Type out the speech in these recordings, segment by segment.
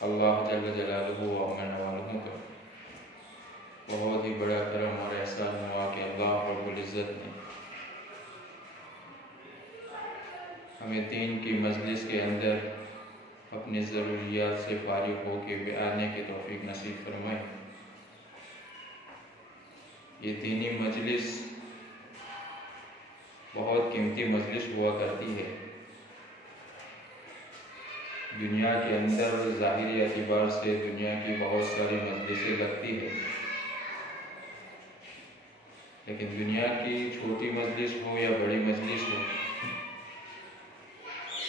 اللہ جل جلالہ و عمن والوں کا بہت ہی بڑا کرم اور احسان ہوا کہ اللہ رب العزت نے ہمیں دین کی مجلس کے اندر اپنی ضروریات سے فارغ ہو کے آنے کی توفیق نصیب فرمائے۔ یہ دینی مجلس بہت قیمتی مجلس ہوا کرتی ہے۔ دنیا کے اندر ظاہری اعتبار سے دنیا کی بہت ساری مجلسیں لگتی ہیں، لیکن دنیا کی چھوٹی مجلس ہو یا بڑی مجلس ہو،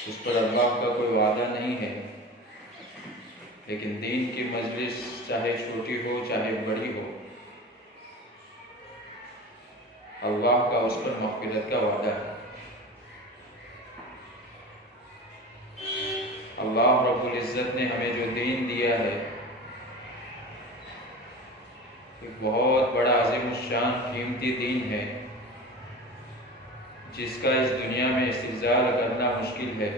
اس پر اللہ کا کوئی وعدہ نہیں ہے، لیکن دین کی مجلس چاہے چھوٹی ہو چاہے بڑی ہو، اللہ کا اس پر مغفرت کا وعدہ ہے۔ اللہ رب العزت نے ہمیں جو دین دیا ہے ایک بہت بڑا عظیم الشان قیمتی دین ہے، جس کا اس دنیا میں استحضار کرنا مشکل ہے۔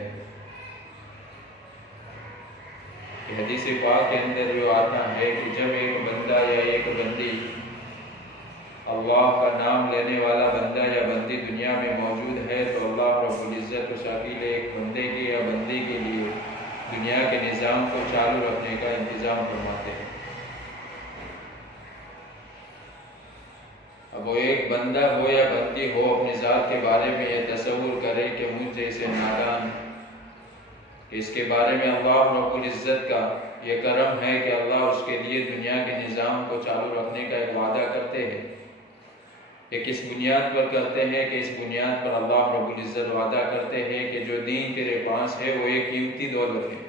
حدیث پاک کے اندر جو آتا ہے کہ جب ایک بندہ یا ایک بندی اللہ کا نام لینے والا بندہ یا بندی دنیا میں موجود ہے تو اللہ رب العزت و شکیل ایک بندے کے یا بندی کے لیے دنیا کے نظام کو چالو رکھنے کا انتظام فرماتے ہیں۔ اب وہ ایک بندہ ہو یا بندی ہو اپنی ذات کے بارے میں یہ تصور کرے کہ مجھ جیسے نادان، اس کے بارے میں اللہ رب العزت کا یہ کرم ہے کہ اللہ اس کے لیے دنیا کے نظام کو چالو رکھنے کا ایک وعدہ کرتے ہیں۔ یہ کس بنیاد پر کرتے ہیں کہ اس بنیاد پر اللہ رب العزت وعدہ کرتے ہیں کہ جو دین تیرے پاس ہے وہ ایک قیمتی دولت ہے،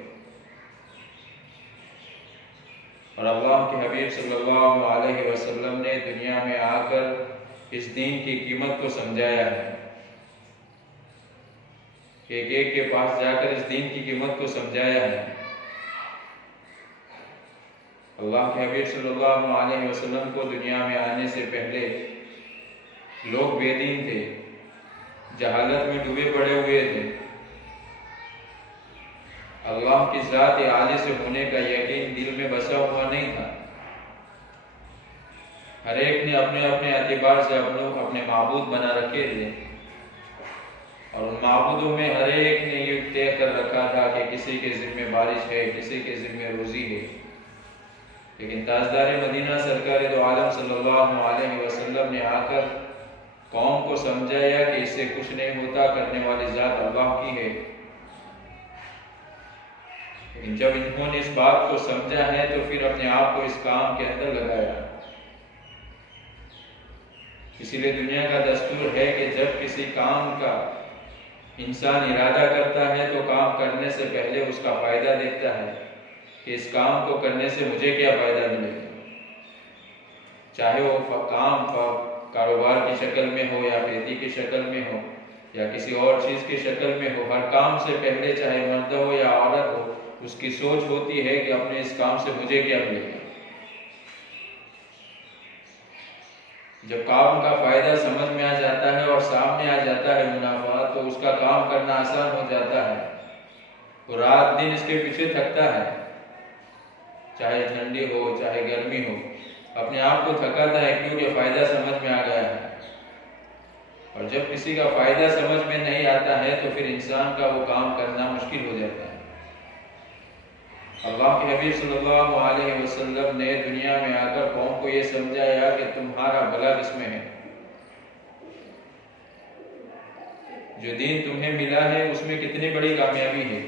اور اللہ کے حبیب صلی اللہ علیہ وسلم نے دنیا میں آ کر اس دین کی قیمت کو سمجھایا ہے۔ ایک ایک کے پاس جا کر اس دین کی قیمت کو سمجھایا ہے۔ اللہ کے حبیب صلی اللہ علیہ وسلم کو دنیا میں آنے سے پہلے لوگ بے دین تھے، جہالت میں ڈوبے پڑے ہوئے تھے، اللہ کی ذات عالی سے ہونے کا یقین دل میں بسا ہوا نہیں تھا۔ ہر ایک نے اپنے اپنے اعتبار سے اپنے معبود بنا رکھے تھے، اور ان معبودوں میں ہر ایک نے یہ طے کر رکھا تھا کہ کسی کے ذمہ بارش ہے، کسی کے ذمہ روزی ہے، لیکن تاجدار مدینہ سرکار دو عالم صلی اللہ علیہ وسلم نے آ کر قوم کو سمجھایا کہ اس سے کچھ نہیں ہوتا، کرنے والی ذات اللہ کی ہے۔ لیکن جب انہوں نے اس بات کو سمجھا ہے تو پھر اپنے آپ کو اس کام کے اندر لگایا۔ اسی لیے دنیا کا دستور ہے کہ جب کسی کام کا انسان ارادہ کرتا ہے تو کام کرنے سے پہلے اس کا فائدہ دیکھتا ہے کہ اس کام کو کرنے سے مجھے کیا فائدہ ملے گا، چاہے وہ کام کاروبار کی شکل میں ہو یا کھیتی کی شکل میں ہو یا کسی اور چیز کی شکل میں ہو۔ ہر کام سے پہلے چاہے مرد ہو یا عورت ہو، اس کی سوچ ہوتی ہے کہ اپنے اس کام سے مجھے کیا ملے گا۔ جب کام کا فائدہ سمجھ میں آ جاتا ہے اور سامنے آ جاتا ہے منافع، تو اس کا کام کرنا آسان ہو جاتا ہے۔ وہ رات دن اس کے پیچھے تھکتا ہے، چاہے ٹھنڈی ہو چاہے گرمی ہو، اپنے آپ کو تھکاتا ہے کیونکہ فائدہ سمجھ میں آ گیا ہے۔ اور جب کسی کا فائدہ سمجھ میں نہیں آتا ہے تو پھر انسان کا وہ کام کرنا مشکل ہو جاتا ہے۔ اللہ کے حبیب صلی اللہ علیہ وسلم نے دنیا میں آ کر قوم کو یہ سمجھایا کہ تمہارا بھلا کس میں ہے، جو دین تمہیں ملا ہے اس میں کتنی بڑی کامیابی ہے۔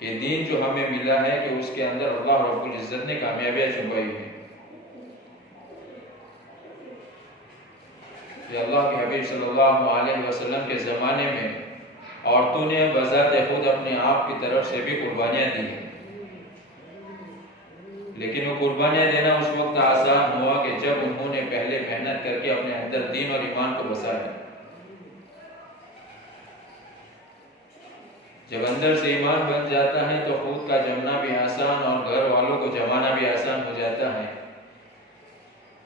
یہ دین جو ہمیں ملا ہے کہ اس کے اندر اللہ رب العزت نے کامیابیاں چھپائی ہیں۔ یہ اللہ کے حبیب صلی اللہ علیہ وسلم کے زمانے میں عورتوں نے بذات خود اپنے آپ کی طرف سے بھی قربانیاں دی ہیں، لیکن وہ قربانیاں دینا اس وقت آسان ہوا کہ جب انہوں نے پہلے محنت کر کے اپنے اندر دین اور ایمان کو بسایا۔ جب اندر سے ایمان بن جاتا ہے تو خود کا جمنا بھی آسان اور گھر والوں کو جمانا بھی آسان ہو جاتا ہے۔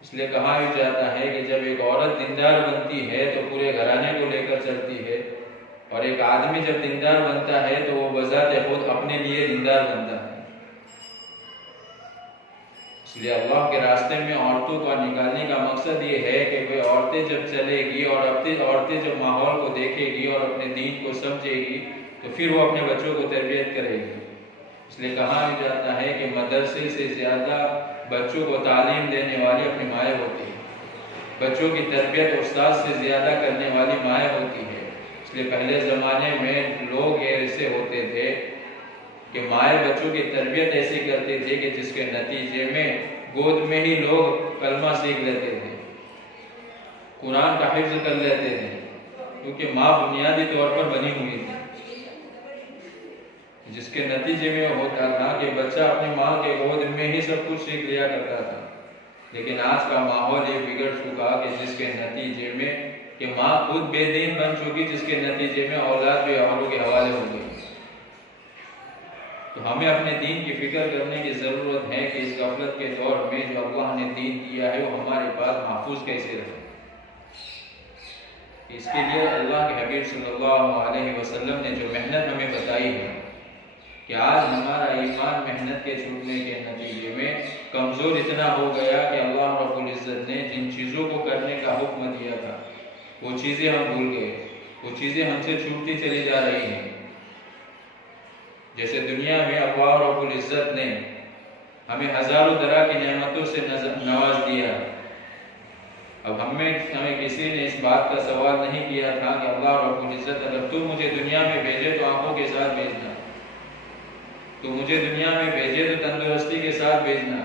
اس لیے کہا جاتا ہے کہ جب ایک عورت دیندار بنتی ہے تو پورے گھرانے کو لے کر چلتی ہے، اور ایک آدمی جب دیندار بنتا ہے تو وہ بذات خود اپنے لیے دیندار بنتا ہے۔ اس لیے اللہ کے راستے میں عورتوں کو نکالنے کا مقصد یہ ہے کہ وہ عورتیں جب چلے گی اور عورتیں جب ماحول کو دیکھے گی اور اپنے دین کو سمجھے گی تو پھر وہ اپنے بچوں کو تربیت کرے گی۔ اس لیے کہا بھی جاتا ہے کہ مدرسے سے زیادہ بچوں کو تعلیم دینے والی اپنی مائیں ہوتی ہے، بچوں کی تربیت استاد سے زیادہ کرنے والی مائیں ہوتی ہے۔ اس لیے پہلے زمانے میں لوگ ایسے ہوتے تھے کہ مائیں بچوں کی تربیت ایسی کرتی تھی کہ جس کے نتیجے میں گود میں ہی لوگ کلمہ سیکھ لیتے تھے، قرآن کا حفظ کر لیتے تھے، کیونکہ ماں بنیادی طور پر بنی ہوئی تھی، جس کے نتیجے میں ہوتا تھا کہ بچہ اپنی ماں کے گود میں ہی سب کچھ سیکھ لیا کرتا تھا۔ لیکن آج کا ماحول یہ بگڑ چکا کہ جس کے نتیجے میں کہ ماں خود بے دین بن چکی، جس کے نتیجے میں اولاد بھی اوروں کے حوالے ہو گئی۔ تو ہمیں اپنے دین کی فکر کرنے کی ضرورت ہے کہ اس غفلت کے دور میں جو اللہ نے دین دیا ہے وہ ہمارے پاس محفوظ کیسے رہے۔ اس کے لیے اللہ کے حبیب صلی اللہ علیہ وسلم نے جو محنت ہمیں بتائی ہے کہ آج ہمارا ایمان محنت کے چھوٹنے کے نتیجے میں کمزور اتنا ہو گیا کہ اللہ رب العزت نے جن چیزوں کو کرنے کا حکم دیا تھا وہ چیزیں ہم بھول گئے، وہ چیزیں ہم سے چھوٹتی چلی جا رہی ہیں۔ جیسے دنیا میں اللہ رب العزت نے ہمیں ہزاروں طرح کی نعمتوں سے نواز دیا، اب ہمیں کسی نے اس بات کا سوال نہیں کیا تھا کہ اللہ رب العزت اگر تو مجھے دنیا میں بھیجے تو آنکھوں کے ساتھ بھیجنا، تو مجھے دنیا میں بھیجے تو تندرستی کے ساتھ بھیجنا۔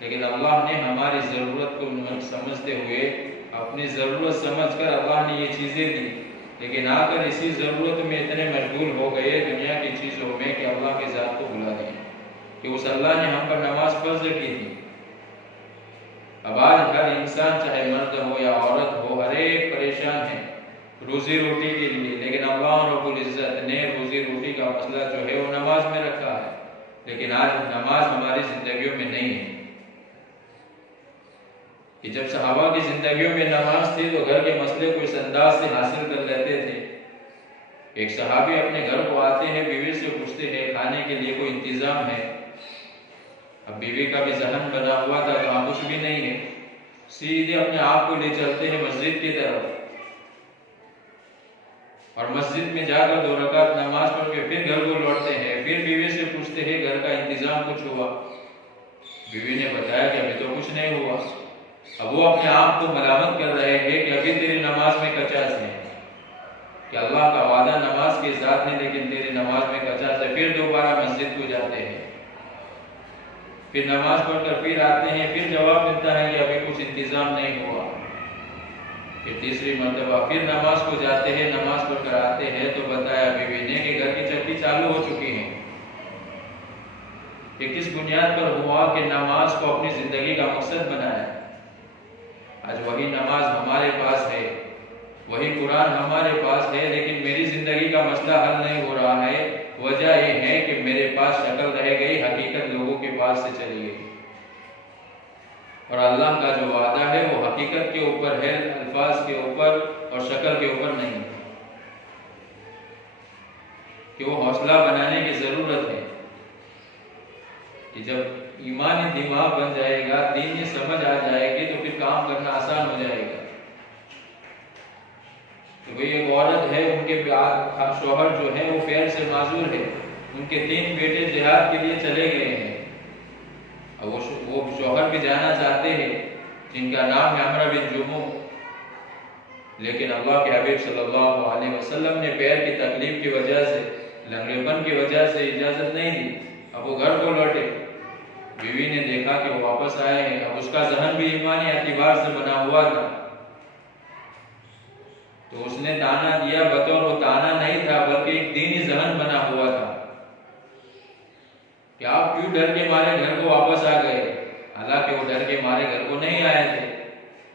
لیکن اللہ نے ہماری ضرورت کو سمجھتے ہوئے اپنی ضرورت سمجھ کر اللہ نے یہ چیزیں دی، لیکن آ کر اسی ضرورت میں اتنے مشغول ہو گئے دنیا کی چیزوں میں کہ اللہ کی ذات کو بھلا دیا، کہ اس اللہ نے ہم پر نماز فرض کی تھی۔ اب آج ہر انسان چاہے مرد ہو یا عورت ہو ہر ایک پریشان ہے روزی روٹی کے لیے، لیکن اللہ رب العزت نے روزی روٹی کا مسئلہ جو ہے وہ نماز میں رکھا ہے، لیکن آج نماز ہماری زندگیوں میں نہیں ہے۔ کہ جب صحابہ کی زندگیوں میں نماز تھی تو گھر کے مسئلے کو اس انداز سے حاصل کر لیتے تھے۔ ایک صحابی اپنے گھر کو آتے ہیں، بیوی سے پوچھتے ہیں کھانے کے لیے کوئی انتظام ہے؟ اب بیوی کا بھی ذہن بنا ہوا تھا کہ کچھ بھی نہیں ہے، سیدھے اپنے آپ کو لے چلتے ہیں مسجد کی طرف، اور مسجد میں جا کر 2 رکعت نماز پڑھ کے پھر گھر کو لوٹتے ہیں۔ پھر بیوی سے پوچھتے ہیں گھر کا انتظام کچھ ہوا؟ بیوی نے بتایا کہ ابھی تو کچھ نہیں ہوا۔ اب وہ اپنے آپ کو ملامت کر رہے ہیں کہ ابھی تیری نماز میں کچاس ہے، کہ اللہ کا وعدہ نماز کے ساتھ ہے لیکن تیری نماز میں کچاس ہے۔ پھر دوبارہ مسجد کو جاتے ہیں، پھر نماز پڑھ کر پھر آتے ہیں، پھر جواب ملتا ہے کہ ابھی کچھ انتظام نہیں ہوا۔ پھر تیسری مرتبہ پھر نماز کو جاتے ہیں، نماز پڑھ کر آتے ہیں تو بتایا بیوی نے کہ گھر کی چکی چالو ہو چکی ہے۔ یہ کس بنیاد پر ہوا کہ نماز کو اپنی زندگی کا مقصد بنایا۔ آج وہی نماز ہمارے پاس ہے، وہی قرآن ہمارے پاس ہے، لیکن میری زندگی کا مسئلہ حل نہیں ہو رہا ہے۔ وجہ یہ ہے کہ میرے پاس شکل رہ گئی، حقیقت لوگوں کے پاس سے چلی گئی، اور اللہ کا جو وعدہ ہے وہ حقیقت کے اوپر ہے، الفاظ کے اوپر اور شکل کے اوپر نہیں، کہ وہ حوصلہ بنانے کی ضرورت ہے کہ جب ایمانی دماغ بن جائے گا، دینی سمجھ آ جائے گی تو پھر کام کرنا آسان ہو جائے گا۔ تو وہ ایک عورت ہے، ان کے شوہر جو ہے وہ پیر سے معذور ہے، ان کے 3 بیٹے جہاد کے لیے چلے گئے ہیں، اور وہ شوہر بھی جانا چاہتے ہیں جن کا نام ہے عمرو بن جموح، لیکن اللہ کے حبیب صلی اللہ علیہ وسلم نے پیر کی تکلیف کی وجہ سے، لنگڑے پن کی وجہ سے اجازت نہیں دی۔ اب وہ گھر کو لوٹے، بیوی نے دیکھا کہ وہ واپس آئے ہیں، اب اس کا ذہن بھی ایمانی اعتبار سے بنا ہوا تھا، تو اس نے تانا دیا، بطور وہ تانا نہیں تھا بلکہ ایک دینی ذہن بنا ہوا تھا کہ آپ کیوں ڈر کے مارے گھر کو واپس آ گئے؟ حالانکہ وہ ڈر کے مارے گھر کو نہیں آئے تھے،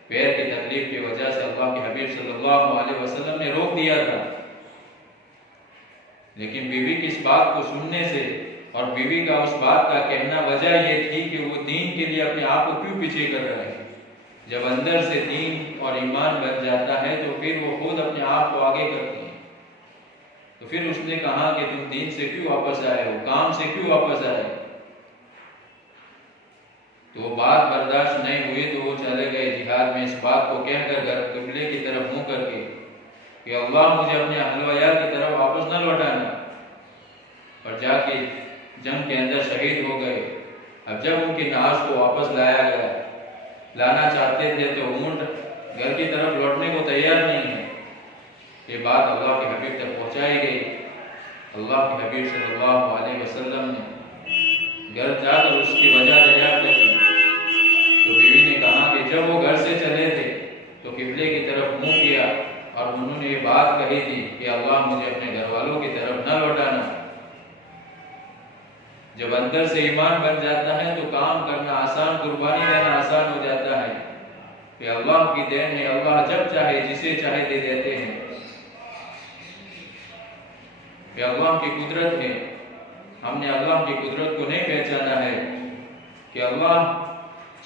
پیر کی تکلیف کی وجہ سے اللہ کے حبیب صلی اللہ علیہ وسلم نے روک دیا تھا، لیکن بیوی کی اس بات کو سننے سے اور بیوی کا اس بات کا کہنا وجہ یہ تھی کہ وہ دین کے لیے اپنے آپ کو کیوں پیچھے کر رہے ہیں۔ جب اندر سے دین اور ایمان بن جاتا ہے تو پھر وہ خود اپنے آپ کو آگے کرتے ہیں۔ تو پھر اس نے کہا کہ تم دین سے کیوں واپس آئے ہو، کام سے کیوں واپس آئے؟ تو وہ بات برداشت نہیں ہوئی تو وہ چلے گئے جہاد میں، اس بات کو کہہ کر گھر قبلے کی طرف منہ کر کے کہ اللہ مجھے اپنے اہل و عیال کی طرف واپس نہ لوٹانا، اور جا کے جنگ کے اندر شہید ہو گئے۔ اب جب ان کی نعش کو واپس لایا گیا، لانا چاہتے تھے تو اونٹ گھر کی طرف لوٹنے کو تیار نہیں ہے۔ یہ بات اللہ کے حبیب تک پہنچائی گئی۔ اللہ کے حبیب صلی اللہ علیہ وسلم نے گھر جا کر اس کی وجہ دریافت کی تو بیوی نے کہا کہ جب وہ گھر سے چلے تھے تو قبلے کی طرف منہ کیا اور انہوں نے یہ بات کہی تھی کہ اللہ مجھے اپنے گھر والوں کی طرف نہ لوٹانا۔ جب اندر سے ایمان بن جاتا ہے تو کام کرنا آسان، قربانی دینا آسان ہو جاتا ہے کہ اللہ کی دین ہے، اللہ جب چاہے جسے چاہے دے دیتے ہیں، کہ اللہ کی قدرت ہے۔ ہم نے اللہ کی قدرت کو نہیں پہچانا ہے کہ اللہ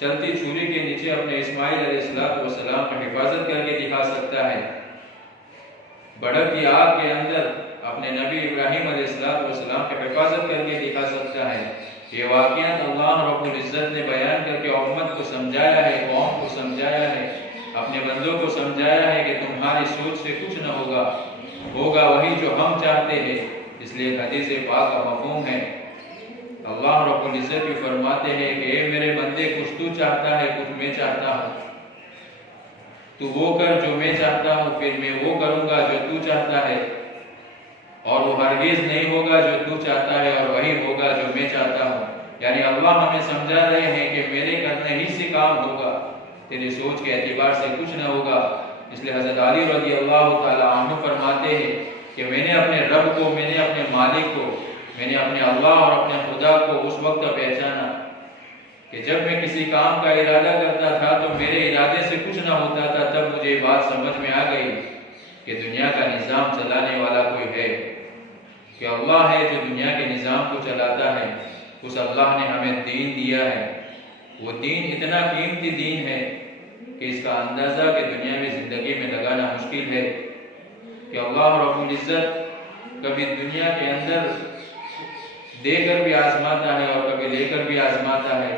چلتی چھری کے نیچے اپنے اسماعیل علیہ السلام کی حفاظت کر کے دکھا سکتا ہے، بھڑکتی آگ کے اندر اپنے نبی ابراہیم علیہ السلام کی حفاظت کر کے دکھا سکتا ہے۔ یہ واقعات اللہ رب العزت نے بیان کر کے امت کو سمجھایا ہے، قوم کو سمجھایا ہے، اپنے بندوں کو سمجھایا ہے کہ تمہاری سوچ سے کچھ نہ ہوگا، ہوگا وہی جو ہم چاہتے ہیں۔ اس لیے حدیث پاک کا مفہوم ہے، اللہ رب العزت بھی فرماتے ہیں کہ اے میرے بندے، کچھ تو چاہتا ہے، کچھ میں چاہتا ہوں، تو وہ کر جو میں چاہتا ہوں، پھر میں وہ کروں گا جو تو چاہتا ہے، اور وہ ہرگز نہیں ہوگا جو تو چاہتا ہے، اور وہی ہوگا جو میں چاہتا ہوں۔ یعنی اللہ ہمیں سمجھا رہے ہیں کہ میرے کرنے ہی سے کام ہوگا، تیری سوچ کے اعتبار سے کچھ نہ ہوگا۔ اس لیے حضرت علی رضی اللہ تعالیٰ عنہ فرماتے ہیں کہ میں نے اپنے رب کو، میں نے اپنے مالک کو، میں نے اپنے اللہ اور اپنے خدا کو اس وقت پہچانا کہ جب میں کسی کام کا ارادہ کرتا تھا تو میرے ارادے سے کچھ نہ ہوتا تھا، تب مجھے یہ بات سمجھ میں آ گئی کہ دنیا کا نظام چلانے والا کوئی ہے، کہ اللہ ہے جو دنیا کے نظام کو چلاتا ہے۔ اس اللہ نے ہمیں دین دیا ہے، وہ دین اتنا قیمتی دین ہے کہ اس کا اندازہ کہ دنیاوی زندگی میں لگانا مشکل ہے، کہ اللہ رب العزت کبھی دنیا کے اندر دے کر بھی آزماتا ہے اور کبھی لے کر بھی آزماتا ہے،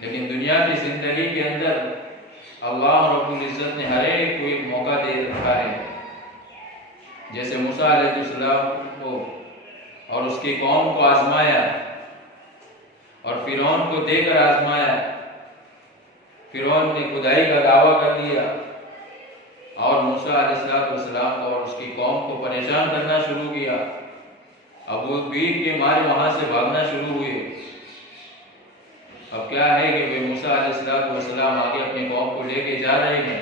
لیکن دنیا کی زندگی کے اندر اللہ رب العزت نے ہر ایک کو ایک موقع دے رکھا ہے۔ جیسے موسیٰ علیہ السلام کو اور اس کی قوم کو آزمایا، اور فرعون کو دے کر آزمایا۔ فرعون نے خدائی کا دعویٰ کر دیا اور موسیٰ علیہ السلام کو اور اس کی قوم کو پریشان کرنا شروع کیا۔ اب وہ بھیک کے مارے وہاں سے بھاگنا شروع ہوئے۔ اب کیا ہے کہ وہ موسیٰ علیہ السلام آگے اپنی قوم کو لے کے جا رہے ہیں،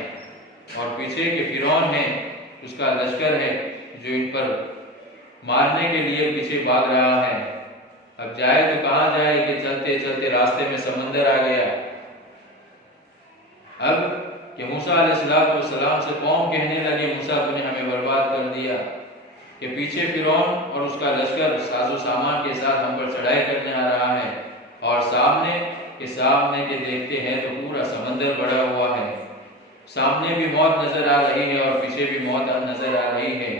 اور پیچھے کے فرعون ہے، اس کا لشکر ہے جو ان پر مارنے کے لیے پیچھے بھاگ رہا ہے۔ اب جائے تو کہاں جائے کہ چلتے چلتے راستے میں سمندر آ گیا۔ اب کہ موسیٰ علیہ السلام سے قوم کہنے لگے موسیٰ تو نے ہمیں برباد کر دیا، کہ پیچھے فرعون اور اس کا لشکر ساز و سامان کے ساتھ ہم پر چڑھائی کرنے آ رہا ہے، اور سامنے کے دیکھتے ہیں تو پورا سمندر بڑا ہوا ہے، سامنے بھی موت نظر آ رہی ہے اور پیچھے بھی موت نظر آ رہی ہے،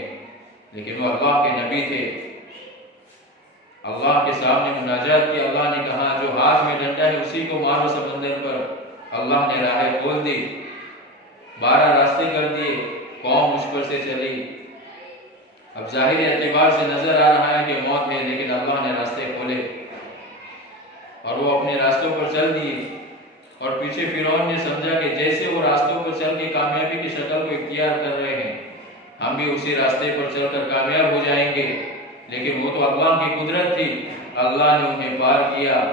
لیکن وہ اللہ کے نبی تھے۔ اللہ کے سامنے مناجات کی، اللہ نے کہا جو ہاتھ میں ڈنڈا ہے اسی کو مارو سمندر پر۔ اللہ نے راہیں کھول دی، 12 راستے کر دیے، قوم اس پر سے چلی۔ اب ظاہری اعتبار سے نظر آ رہا ہے کہ موت ہے، لیکن اللہ نے راستے کھولے اور وہ اپنے راستوں پر چل دیے، اور پیچھے فرعون نے سمجھا کہ جیسے وہ راستوں پر چل کے کامیابی کی شکل کو اختیار کر رہے ہیں، ہم بھی اسی راستے پر چل کر کامیاب ہو جائیں گے، لیکن وہ تو اللہ کی قدرت تھی، اللہ نے انہیں پار کیا۔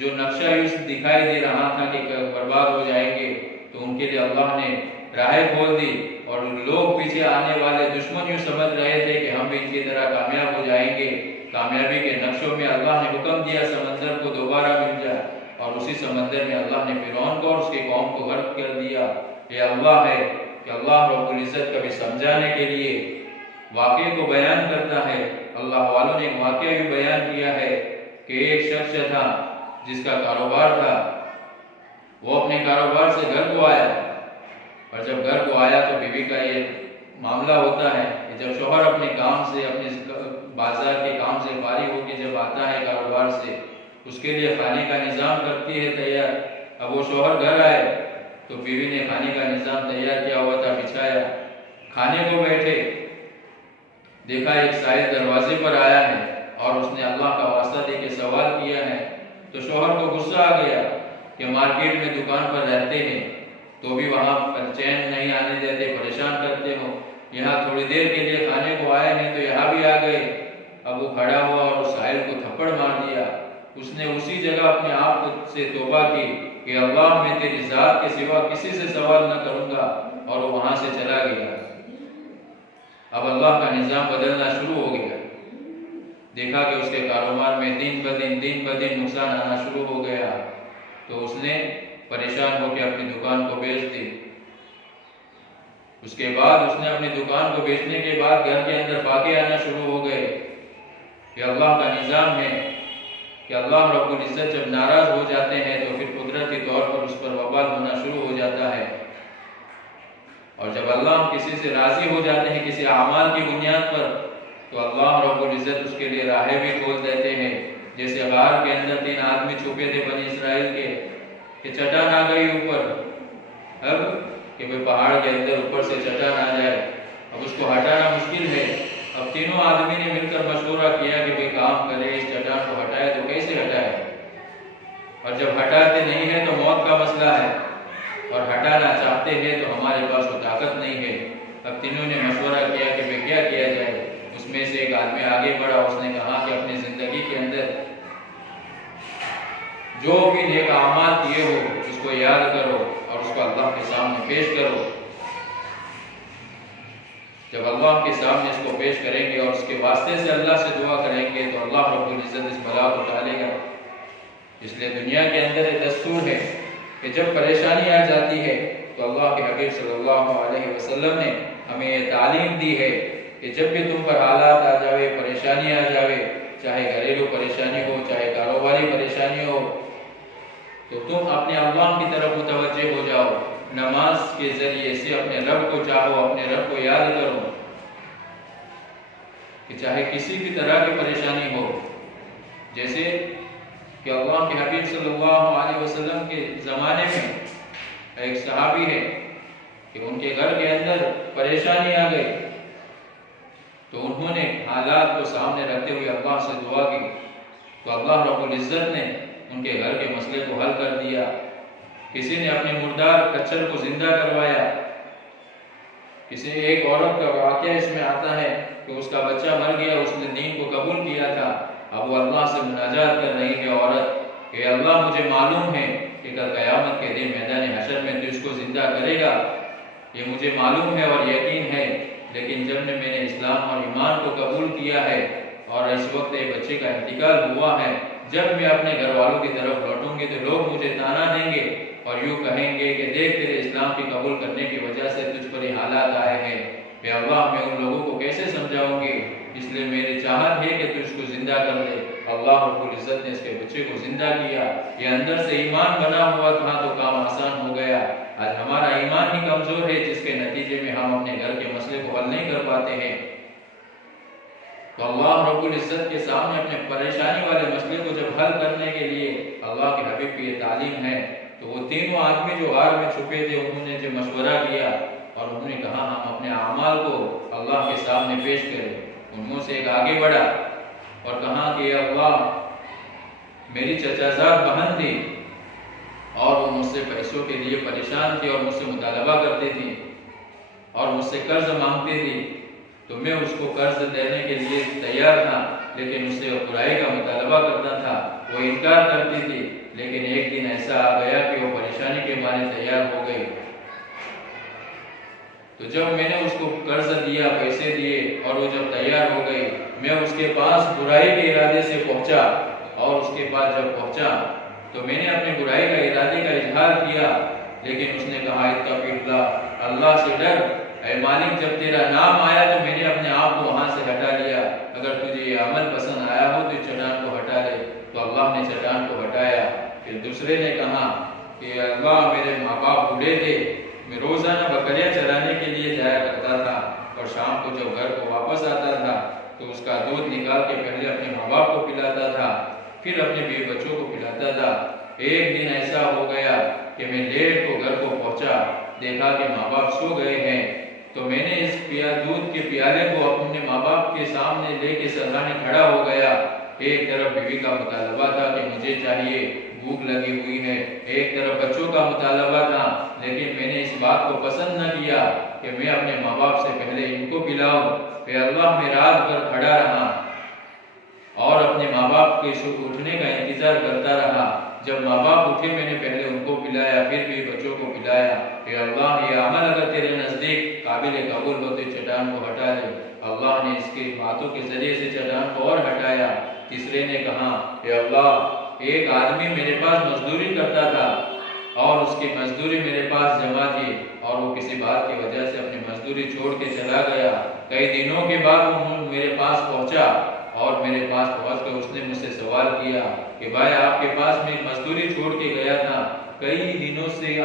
جو نقشہ یوسف دکھائی دے رہا تھا کہ برباد ہو جائیں گے، تو ان کے لیے اللہ نے راہیں کھول دی، اور لوگ پیچھے آنے والے دشمن یوں سمجھ رہے تھے کہ ہم بھی ان کی طرح کامیاب ہو جائیں گے۔ کامیابی کے نقشوں میں اللہ نے حکم دیا سمندر کو دوبارہ مل جائے، اور اسی سمندر میں اللہ نے فرعون کو اور اس کی قوم کو غرق کر دیا۔ یہ اللہ ہے کہ اللہ رب العزت کبھی سمجھانے کے لیے واقعے کو بیان کرتا ہے۔ اللہ والوں نے ایک واقعہ بھی بیان کیا ہے کہ ایک شخص تھا جس کا کاروبار تھا، وہ اپنے کاروبار سے گھر کو آیا، اور جب گھر کو آیا تو بیوی کا یہ معاملہ ہوتا ہے کہ جب شوہر اپنے کام سے اپنے بازار کے کام سے فارغ ہو کے جب آتا ہے کاروبار سے، اس کے لیے کھانے کا نظام کرتی ہے تیار. اب وہ شوہر گھر آئے تو بیوی نے کھانے کا نظام تیار کیا ہوا تھا، بچھایا، کھانے کو بیٹھے، دیکھا ایک سائل دروازے پر آیا ہے اور اس نے اللہ کا واسطہ دے کے سوال کیا ہے. تو شوہر کو غصہ آ گیا کہ مارکیٹ میں دکان پر رہتے ہیں تو بھی وہاں پر چین نہیں آنے دیتے، پریشان کرتے ہو، یہاں تھوڑی دیر کے لیے کھانے کو آئے ہیں تو یہاں بھی آ گئے. اب وہ کھڑا ہوا اور اس سائل کو تھپڑ مار دیا. اس نے اسی جگہ اپنے آپ سے توبہ کی کہ اللہ میں تیری ذات کے سوا کسی سے سوال نہ کروں گا، اور وہ وہاں سے چلا گیا. اب اللہ کا نظام بدلنا شروع ہو گیا. دیکھا کہ اس کے کاروبار میں دن بدن نقصان آنا شروع ہو گیا. تو اس نے پریشان ہو کے اپنی دکان کو بیچ دی. اس کے بعد اس نے اپنی دکان کو بیچنے کے بعد گھر کے اندر فاقے آنا شروع ہو گئے. یہ اللہ کا نظام ہے کہ اللہ رب العزت جب ناراض ہو جاتے ہیں تو پھر قدرتی طور پر اس پر وبال ہونا شروع ہو جاتا ہے. اور جب اللہ کسی سے راضی ہو جاتے ہیں کسی اعمال کی بنیاد پر تو اللہ رب العزت اس کے لیے راہیں بھی کھول دیتے ہیں. جیسے غار کے اندر 3 آدمی چھپے تھے بنی اسرائیل کے کہ چٹان آ گئی اوپر، اب کہ وہ پہاڑ کے اندر اوپر سے چٹان آ جائے، اب اس کو ہٹانا مشکل ہے. اب تینوں آدمی نے مل کر مشورہ کیا کہ بھئی کام کرے، اس چٹان کو ہٹائے تو کیسے ہٹائے، اور جب ہٹاتے نہیں ہیں تو موت کا مسئلہ ہے، اور ہٹانا چاہتے ہیں تو ہمارے پاس وہ طاقت نہیں ہے. اب تینوں نے مشورہ کیا کہ بھئی کیا کیا جائے. اس میں سے ایک آدمی آگے بڑھا، اس نے کہا کہ اپنی زندگی کے اندر جو بھی نیک اعمال کیے ہو اس کو یاد کرو اور اس کو اللہ کے سامنے پیش کرو. جب اللہ کے سامنے اس کو پیش کریں گے اور اس کے واسطے سے اللہ سے دعا کریں گے تو اللہ رب العزت اس بلا کو ٹالے گا. اس لیے دنیا کے اندر ایک دستور ہے کہ جب پریشانی آ جاتی ہے تو اللہ کے حبیب صلی اللہ علیہ وسلم نے ہمیں یہ تعلیم دی ہے کہ جب بھی تم پر حالات آ جاوے، پریشانی آ جاوے، چاہے گھریلو پریشانی ہو، چاہے کاروباری پریشانی ہو، تو تم اپنے اللہ کی طرف متوجہ ہو جاؤ. نماز کے ذریعے سے اپنے رب کو چاہو، اپنے رب کو یاد کرو کہ چاہے کسی بھی طرح کی پریشانی ہو. جیسے کہ اللہ کے حبیب صلی اللہ علیہ وسلم کے زمانے میں ایک صحابی ہے کہ ان کے گھر کے اندر پریشانی آ گئی تو انہوں نے حالات کو سامنے رکھتے ہوئے اللہ سے دعا کی تو اللہ رب العزت نے ان کے گھر کے مسئلے کو حل کر دیا. کسی نے اپنے مردار کچھر کو زندہ کروایا. کسی ایک عورت کا واقعہ اس میں آتا ہے کہ اس کا بچہ مر گیا، اس نے دین کو قبول کیا تھا. اب وہ اللہ سے مناجات کر رہی ہے عورت کہ اللہ مجھے معلوم ہے کہ کل قیامت کے دن میدان حشر میں تو اس کو زندہ کرے گا، یہ مجھے معلوم ہے اور یقین ہے، لیکن جب میں نے اسلام اور ایمان کو قبول کیا ہے اور اس وقت ایک بچے کا انتقال ہوا ہے، جب میں اپنے گھر والوں کی طرف لوٹوں گی تو لوگ مجھے تانا دیں گے اور یوں کہیں گے کہ دیکھ تیرے اسلام کی قبول کرنے کی وجہ سے تجھ پر یہ حالات آئے ہیں. کہ اللہ میں ان لوگوں کو کیسے سمجھاؤں گی، اس لیے میری چاہت ہے کہ تو اس کو زندہ کر دے. اللہ رب العزت نے اس کے بچے کو زندہ کیا. یہ اندر سے ایمان بنا ہوا تھا تو کام آسان ہو گیا. آج ہمارا ایمان ہی کمزور ہے جس کے نتیجے میں ہم اپنے گھر کے مسئلے کو حل نہیں کر پاتے ہیں. تو اللہ رب العزت کے سامنے اپنے پریشانی والے مسئلے کو جب حل کرنے کے لیے اللہ کے حبیب کی یہ تعلیم ہے تو وہ تینوں آدمی جو غار میں چھپے تھے انہوں نے جو مشورہ کیا اور انہوں نے کہا ہم اپنے اعمال کو اللہ کے سامنے پیش کریں. ان میں سے ایک آگے بڑھا اور کہا کہ اللہ، میری چچا زاد بہن تھی اور وہ مجھ سے پیسوں کے لیے پریشان تھی اور مجھ سے مطالبہ کرتی تھی اور مجھ سے قرض مانگتی تھی، تو میں اس کو قرض دینے کے لیے تیار تھا، لیکن اس سے برائی کا مطالبہ کرتا تھا، وہ انکار کرتی تھی. لیکن ایک دن ایسا آ گیا کہ وہ پریشانی کے مارے تیار ہو گئی. تو جب میں نے اس کو قرض دیا، پیسے دیے اور وہ جب تیار ہو گئی، میں اس کے پاس برائی کے ارادے سے پہنچا اور اس کے پاس جب پہنچا تو میں نے اپنے برائی کا ارادے کا اظہار کیا، لیکن اس نے کہا اتق اللہ، اللہ سے ڈر. اے مالک، جب تیرا نام آیا تو میں نے اپنے آپ کو وہاں سے ہٹا لیا. اگر تجھے یہ عمل پسند آیا ہو تو چٹان کو ہٹا لے. تو اللہ نے چٹان کو ہٹایا. پھر دوسرے نے کہا کہ اللہ، میرے ماں باپ بوڑھے تھے، میں روزانہ بکریاں چرانے کے لیے جایا کرتا تھا، شام کو جب گھر کو واپس آتا تھا تو اس کا دودھ نکال کے پہلے اپنے ماں باپ کو پلاتا تھا، پھر اپنے بیوی بچوں کو پلاتا تھا۔ ایک دن ایسا ہو گیا کہ میں لیٹ کو گھر کو پہنچا، دیکھا کہ ماں باپ سو گئے ہیں، تو میں نے اس دودھ کے پیالے کو اپنے ماں باپ کے سامنے لے کے سرانے کھڑا ہو گیا۔ ایک طرف بیوی کا مطالبہ تھا کہ مجھے چاہیے، بھوک لگی ہوئی ہے، ایک طرف بچوں کا مطالبہ تھا، لیکن میں نے اس بات کو پسند نہ کیا کہ میں اپنے ماں باپ سے پہلے ان کو پلاؤں۔ اے اللہ، میں رات بھر کھڑا رہا اور اپنے ماں باپ کے اٹھنے کا انتظار کرتا رہا۔ جب ماں باپ اٹھے میں نے پہلے ان کو پلایا، پھر بھی بچوں کو پلایا۔ اے اللہ، یہ عمل اگر تیرے نزدیک قابل قبول ہو تو چٹان کو ہٹا دے۔ اللہ نے اس کے باتوں کے ذریعے سے چٹان کو اور ہٹایا۔ تیسرے نے کہا، اے اللہ، ایک آدمی میرے پاس مزدوری کرتا تھا اور اس کی مزدوری میرے پاس جمع تھی، اور وہ کسی بات کی وجہ سے اپنی مزدوری چھوڑ کے چلا گیا۔ کئی دنوں کے بعد وہ میرے پاس پہنچا، اور میرے پاس پہنچ کر اس نے مجھ سے سوال کیا کہ بھائی، آپ کے پاس میں مزدوری چھوڑ کے گیا تھا، کئی دنوں سے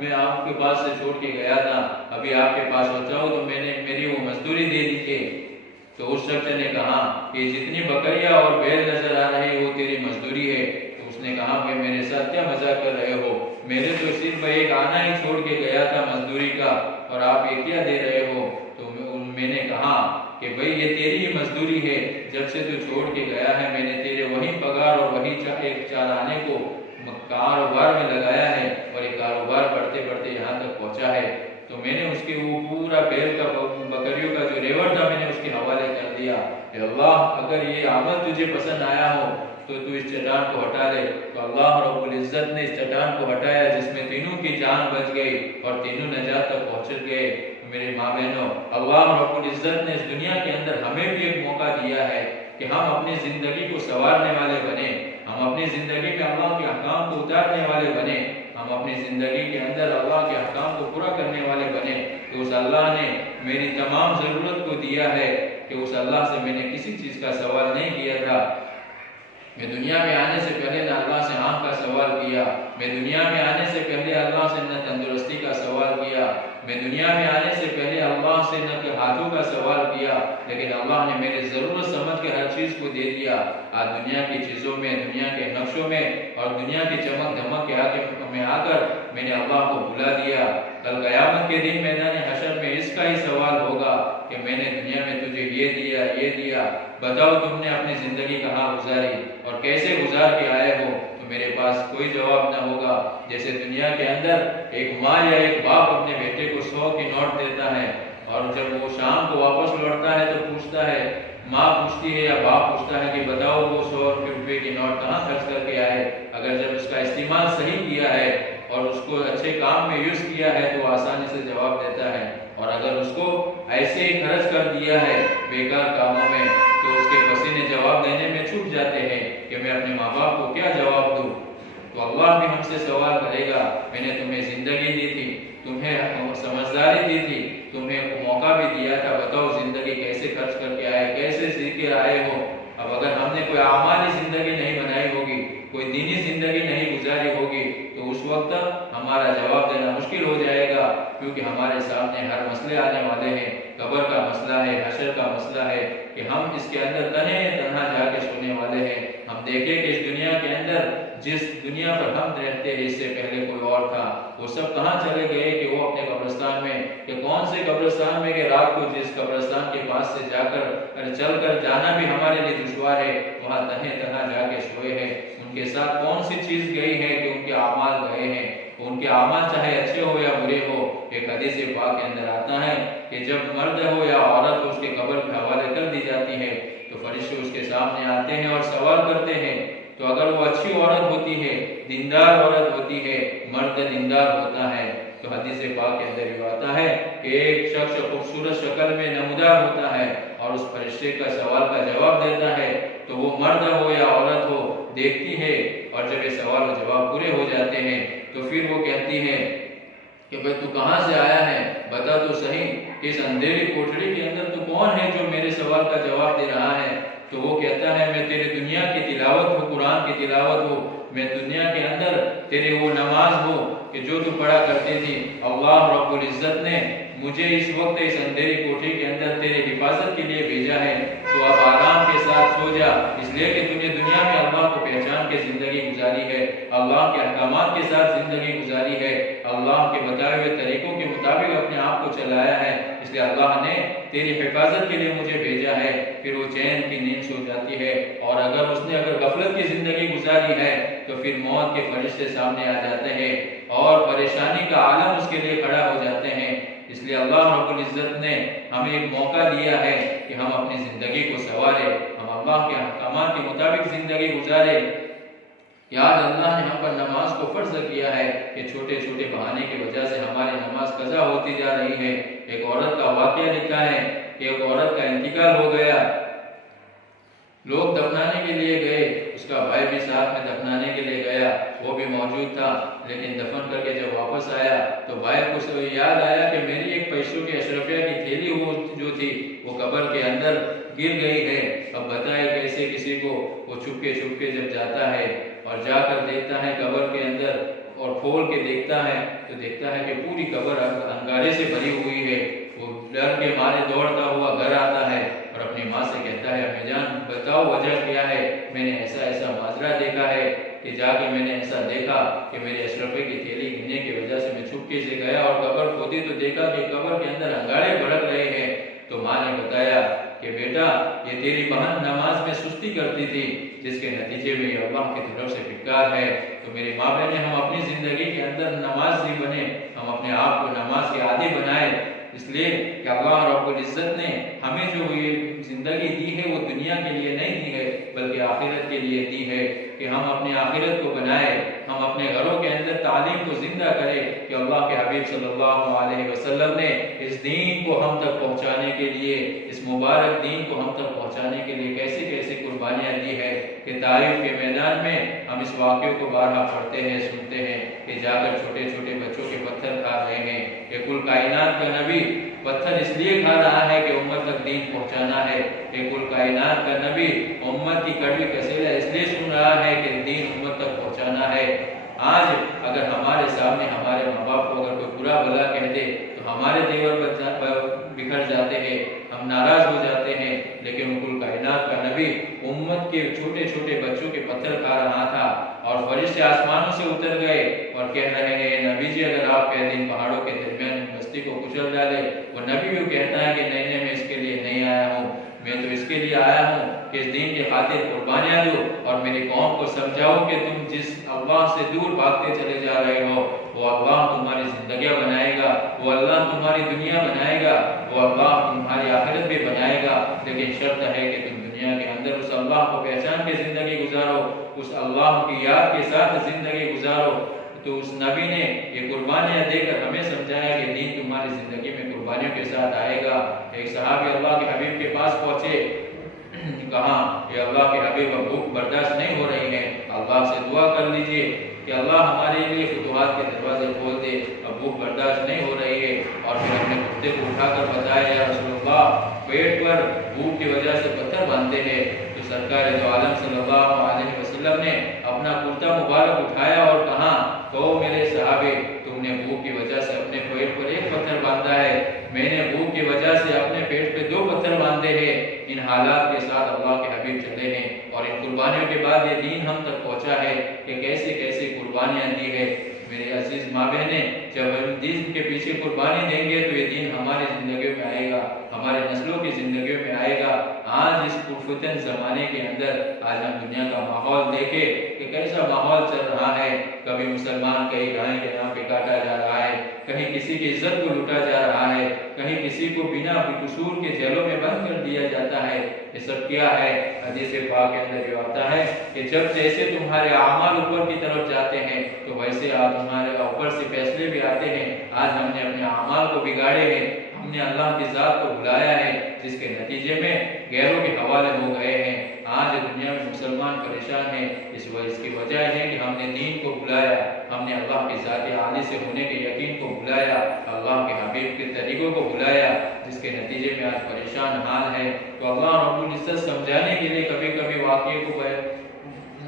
میں آپ کے پاس سے چھوڑ کے گیا تھا، ابھی آپ کے پاس پہنچا ہوں تو میں نے میری وہ مزدوری دے دیجیے۔ تو اس شخص نے کہا کہ جتنی بکریاں اور بیل نظر آ رہی وہ تیری مزدوری ہے۔ تو اس نے کہا، بھائی میرے ساتھ کیا مزاق کر رہے ہو؟ میرے تو صرف ایک آنا ہی چھوڑ کے گیا تھا مزدوری کا، اور آپ یہ کیا دے رہے ہو؟ تو میں نے کہا کہ بھائی یہ تیری ہی مزدوری ہے، جب سے تو چھوڑ کے گیا ہے میں نے تیرے وہی پگار اور وہی ایک چار آنے کو کاروبار میں لگایا ہے، اور یہ کاروبار بڑھتے بڑھتے یہاں تک پہنچا ہے۔ تو میں نے اس کے وہ پورا بیل کا بکریوں کا جو ریوڑ تھا میں نے اس کے حوالے کر دیا۔ اے اللہ، اگر یہ عمل تجھے پسند آیا ہو تو تو اس چٹان کو ہٹا لے۔ تو اللہ رب العزت نے اس چٹان کو ہٹایا، جس میں تینوں کی جان بچ گئی اور تینوں نجات تک پہنچ گئے۔ میرے ماں بہنوں، اللہ رب العزت نے اس دنیا کے اندر ہمیں بھی ایک موقع دیا ہے کہ ہم اپنی زندگی کو سنوارنے والے بنیں، ہم اپنی زندگی میں اللہ کے احکام کو اتارنے والے بنیں، ہم اپنی زندگی کے اندر اللہ کے احکام کو پورا کرنے والے بنیں۔ کہ اس اللہ نے میری تمام ضرورت کو دیا ہے، کہ اس اللہ سے میں نے کسی چیز کا سوال نہیں کیا تھا۔ میں دنیا میں آنے سے پہلے نہ اللہ سے آنکھ کا سوال کیا، میں دنیا میں آنے سے پہلے اللہ سے نہ تندرستی کا سوال کیا، میں دنیا میں آنے سے پہلے اللہ سے نہ ہاتھوں کا سوال کیا، لیکن اللہ نے میری ضرورت سمجھ کے ہر چیز کو دے دیا۔ آج دنیا کی چیزوں میں، دنیا کے نقشوں میں اور دنیا کی چمک دھمک کے آگے میں آ کر میں نے اللہ کو بھلا دیا۔ کل قیامت کے دن میدان حشر میں اس کا ہی سوال ہوگا کہ میں نے دنیا میں تجھے یہ دیا، یہ دیا، بتاؤ تم نے اپنی زندگی کہاں گزاری اور کیسے گزار کے آئے ہو؟ تو میرے پاس کوئی جواب نہ ہوگا۔ جیسے دنیا کے اندر ایک ماں یا ایک باپ اپنے بیٹے کو 100 کی نوٹ دیتا ہے، اور جب وہ شام کو واپس لوٹتا ہے تو پوچھتا ہے، ماں پوچھتی ہے یا باپ پوچھتا ہے کہ بتاؤ وہ 100 روپے کی نوٹ کہاں خرچ کر کے آئے؟ اگر جب اس کا استعمال صحیح کیا ہے اور اس کو اچھے کام میں یوز کیا ہے تو آسانی سے جواب دیتا ہے، اور اگر اس کو ایسے ہی خرچ کر دیا ہے بیکار کاموں میں تو اس کے پسینے جواب دینے میں چھوٹ جاتے ہیں کہ میں اپنے ماں باپ کو کیا جواب دوں۔ تو اللہ بھی ہم سے سوال کرے گا، میں نے تمہیں زندگی دی تھی، تمہیں سمجھداری دی تھی، تمہیں موقع بھی دیا تھا، بتاؤ زندگی کیسے خرچ کر کے آئے، کیسے سیکھ کے آئے ہو؟ اب اگر ہم نے کوئی اعمالی زندگی نہیں بنائی ہوگی، کوئی دینی زندگی نہیں گزاری ہوگی تو اس وقت ہمارا جواب دینا مشکل ہو جائے گا، کیونکہ ہمارے سامنے ہر مسئلے آنے والے ہیں۔ قبر کا مسئلہ ہے، حشر کا مسئلہ ہے کہ ہم اس کے اندر تنہا جا کے سونے والے ہیں۔ ہم دیکھیں کہ اس دنیا کے اندر جس دنیا پر ہم رہتے ہیں اس سے پہلے کوئی اور تھا، وہ سب کہاں چلے گئے کہ وہ اپنے قبرستان میں، کہ کون سے قبرستان میں کہ رات کو جس قبرستان کے پاس سے جا کر چل کر جانا بھی ہمارے لیے دشوار ہے، وہاں تنہا جا کے سوئے ہیں۔ ان کے ساتھ کون سی چیز گئی ہے کہ ان کے اعمال گئے ہیں؟ ان کے اعمال چاہے اچھے ہو یا برے ہو، ایک حدیث پاک کے اندر آتا ہے کہ جب مرد ہو یا عورت ہو اس کے قبر کے حوالے کر دی جاتی ہے تو فرشتے اس کے سامنے آتے ہیں اور سوال کرتے ہیں۔ تو اگر وہ اچھی عورت ہوتی ہے، دیندار عورت ہوتی ہے، مرد دیندار ہوتا ہے، تو حدیث پاک کے اندر یہ آتا ہے کہ ایک شخص خوبصورت شکل میں نمودار ہوتا ہے اور اس فرشتے کا سوال کا جواب دیتا ہے، تو وہ مرد ہو یا عورت ہو دیکھتی ہے، اور جب یہ سوال و جواب پورے ہو جاتے ہیں تو پھر وہ کہتی ہے کہ بھئی تو کہاں سے آیا ہے، بتا تو صحیح کہ اس اندھیری کوٹڑی کے اندر تو کون ہے جو میرے سوال کا جواب دے رہا ہے؟ تو وہ کہتا ہے میں تیرے دنیا کی تلاوت ہوں، قرآن کی تلاوت ہوں، میں دنیا کے اندر تیرے وہ نماز ہو کہ جو تو پڑھا کرتی تھی۔ اللہ رب العزت نے مجھے اس وقت اس اندھیری کوٹھی کے اندر تیرے حفاظت کے لیے بھیجا ہے، تو اب آرام کے ساتھ سو جا، اس لیے کہ تجھے دنیا میں اللہ کو پہچان کے زندگی گزاری ہے، اللہ کے احکامات کے ساتھ زندگی گزاری ہے، اللہ کے بتائے ہوئے طریقوں کے مطابق اپنے آپ کو چلایا ہے، اس لیے اللہ نے تیری حفاظت کے لیے مجھے بھیجا ہے۔ پھر وہ چین کی نیند سو جاتی ہے، اور اگر اس نے غفلت کی زندگی گزاری ہے تو پھر موت کے فرشتے سامنے آ جاتے ہیں اور پریشانی کا عالم اس کے لیے کھڑا ہو جاتے ہیں۔ اس لیے اللہ رب العزت نے ہمیں ایک موقع دیا ہے کہ ہم اپنی زندگی کو سنواریں، ہم اللہ کے احکامات کے مطابق زندگی گزاریں۔ آج اللہ نے ہم پر نماز کو فرض کیا ہے کہ چھوٹے چھوٹے بہانے کی وجہ سے ہماری نماز قضا ہوتی جا رہی ہے۔ ایک عورت کا واقعہ لکھا ہے کہ ایک عورت کا انتقال ہو گیا، لوگ دفنانے کے لیے گئے، اس کا بھائی بھی ساتھ میں دفنانے کے لیے گیا، وہ بھی موجود تھا، لیکن دفن کر کے جب واپس آیا تو بھائی کو یاد آیا کہ میری ایک پیسوں کی اشرفیہ کی تھیلی جو تھی وہ قبر کے اندر گر گئی ہے۔ اب بتائے کیسے کسی کو، وہ چھپ کے جب جاتا ہے اور جا کر دیکھتا ہے قبر کے اندر اور کھول کے دیکھتا ہے تو دیکھتا ہے کہ پوری قبر انگارے سے بھری ہوئی ہے۔ وہ ڈر کے مارے دوڑتا ہوا گھر آتا ہے اور اپنی ماں سے کہتا ہے امی جان بتاؤ وجہ کیا ہے، میں نے ایسا ماجرا دیکھا ہے کہ جا کے میں نے ایسا دیکھا کہ میرے اشرفے کی تھیلی گرنے کی وجہ سے میں چھپکے سے گیا اور قبر کھودی تو دیکھا کہ قبر کے اندر انگارے بھڑک رہے ہیں۔ تو ماں نے بتایا کہ بیٹا یہ تیری بہن نماز میں سستی کرتی تھی، جس کے نتیجے میں یہ اللہ کی طرف سے پھٹکار ہے۔ تو میری ماں بہنیں ہم اپنی زندگی کے اندر نمازی بنے، ہم اپنے آپ کو نماز کے عادی بنائے، اس لیے کہ اللہ رب العزت نے ہمیں جو یہ زندگی دی ہے وہ دنیا کے لیے نہیں دی ہے بلکہ آخرت کے لیے دی ہے، کہ ہم اپنی آخرت کو بنائے، ہم اپنے گھروں کے اندر تعلیم کو زندہ کرے کہ اللہ کے حبیب صلی اللہ علیہ وسلم نے اس دین کو ہم تک پہنچانے کے لیے، اس مبارک دین کو ہم تک پہنچانے کے لیے کیسی کیسی قربانیاں دی ہے، کہ طائف کے میدان میں ہم اس واقعے کو بارہا پڑھتے ہیں، سنتے ہیں کہ جا کر چھوٹے چھوٹے بچوں کے پتھر کھا رہے ہیں، کہ کل کائنات کا نبی پتھر اس لیے کھا رہا ہے کہ امت تک دین پہنچانا ہے، کہ کل کائنات کا نبی امت کی کڑوی کسیلہ اس لیے سن رہا ہے کہ دین امت تک پہنچانا ہے۔ آج اگر ہمارے سامنے ہمارے ماں باپ کو اگر کوئی برا بھلا کہہ دے تو ہمارے دیور بکھر جاتے ہیں، ہم ناراض ہو جاتے ہیں، لیکن کل کائنات کا نبی امت کے چھوٹے چھوٹے بچوں کے پتھر کھا رہا تھا، اور فرشتے آسمانوں سے اتر گئے اور کہہ رہے ہیں نبی جی اگر آپ کہہ دیں پہاڑوں کے درمیان بستی کو کچل ڈالے، وہ نبی بھی کہتا ہے کہ نہیں میں اس کے لیے نہیں آیا ہوں، میں تو اس کے لیے آیا ہوں کہ اس دین کے خاطر قربانیاں دو اور میری قوم کو سمجھاؤ کہ تم جس اللہ سے دور بھاگتے چلے جا رہے ہو وہ اللہ تمہاری زندگیاں بنائے گا، وہ اللہ تمہاری دنیا بنائے گا، وہ اللہ تمہاری آخرت بھی بنائے گا، لیکن شرط ہے کہ تم دنیا کے اندر اس اللہ کو پہچان کے زندگی گزارو، اس اللہ کی یاد کے ساتھ زندگی گزارو۔ تو اس نبی نے یہ قربانیاں دے کر ہمیں سمجھایا کہ دین تمہاری زندگی میں قربانیوں کے ساتھ آئے گا۔ ایک صحابی اللہ کے حبیب کے پاس پہنچے، کہا کہ اللہ کے حبیب اب بھوک برداشت نہیں ہو رہی ہے، اللہ سے دعا کر لیجئے کہ اللہ ہمارے لیے فتوحات کے دروازے کھول دے، اب بھوک برداشت نہیں ہو رہی ہے۔ اور پھر اپنے کتے کو اٹھا کر بتایا یا رسول اللہ پیٹ پر بھوک کی وجہ سے پتھر باندھتے ہیں، تو سرکار دو عالم صلی اللہ علیہ وسلم نے اپنا کرتا مبارک اٹھایا اور کہا تو میرے صحابے تم نے بھوک کی وجہ سے اپنے پیٹ پر ایک پتھر باندھا ہے، میں نے بھوک کی وجہ سے اپنے پیٹ پہ 2 پتھر باندھے ہیں۔ ان حالات کے ساتھ اللہ کے حبیب چلے ہیں اور ان قربانیوں کے بعد یہ دین ہم تک پہنچا ہے کہ کیسے کیسے قربانیاں دی ہے۔ میرے عزیز ماں بہنیں جب ہم دین کے پیچھے قربانی دیں گے تو یہ دین ہماری زندگیوں میں آئے گا، ہمارے نسلوں کی زندگیوں میں آئے گا۔ آج اس پرفتن زمانے کے اندر آج ہم دنیا کا ماحول دیکھیں کہ کیسا ماحول چل رہا ہے، کبھی مسلمان کہیں گائے کے نام پہ کاٹا جا رہا ہے، کہیں کسی کی عزت کو لوٹا جا رہا ہے، کہیں کسی کو بنا قصور کے جیلوں میں بند کر دیا جاتا ہے۔ یہ سب کیا ہے؟ حدیث پاک کے اندر یہ آتا ہے کہ جب جیسے تمہارے اعمال اوپر کی طرف جاتے ہیں تو ویسے تمہارے اوپر سے فیصلے بھی آتے ہیں۔ آج ہم نے اپنے اعمال کو بگاڑے ہیں، ہم نے اللہ کی ذات کو بلایا ہے، جس کے نتیجے میں غیروں کے حوالے ہو گئے ہیں۔ آج دنیا میں مسلمان پریشان ہیں، اس کی وجہ ہے کہ ہم نے دین کو بلایا، ہم نے اللہ کی ذات عالی سے ہونے کے یقین کو بلایا، اللہ کے حبیب کے طریقوں کو بلایا، جس کے نتیجے میں آج پریشان حال ہے۔ تو اللہ رب العزت سمجھانے کے لیے کبھی کبھی واقعے کو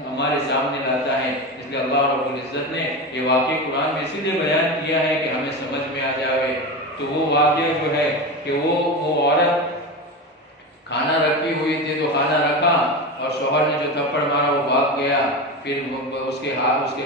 ہمارے سامنے لاتا ہے، اس لیے اللہ رب العزت نے یہ واقعہ قرآن میں اسی لیے بیان کیا ہے کہ ہمیں سمجھ میں آ جائے تو وہ واقعہ جو ہے کہ وہ عورت کھانا رکھی ہوئی تھی تو کھانا رکھا اور شوہر نے جو تھپڑ مارا وہ بھاگ گیا. پھر اس کے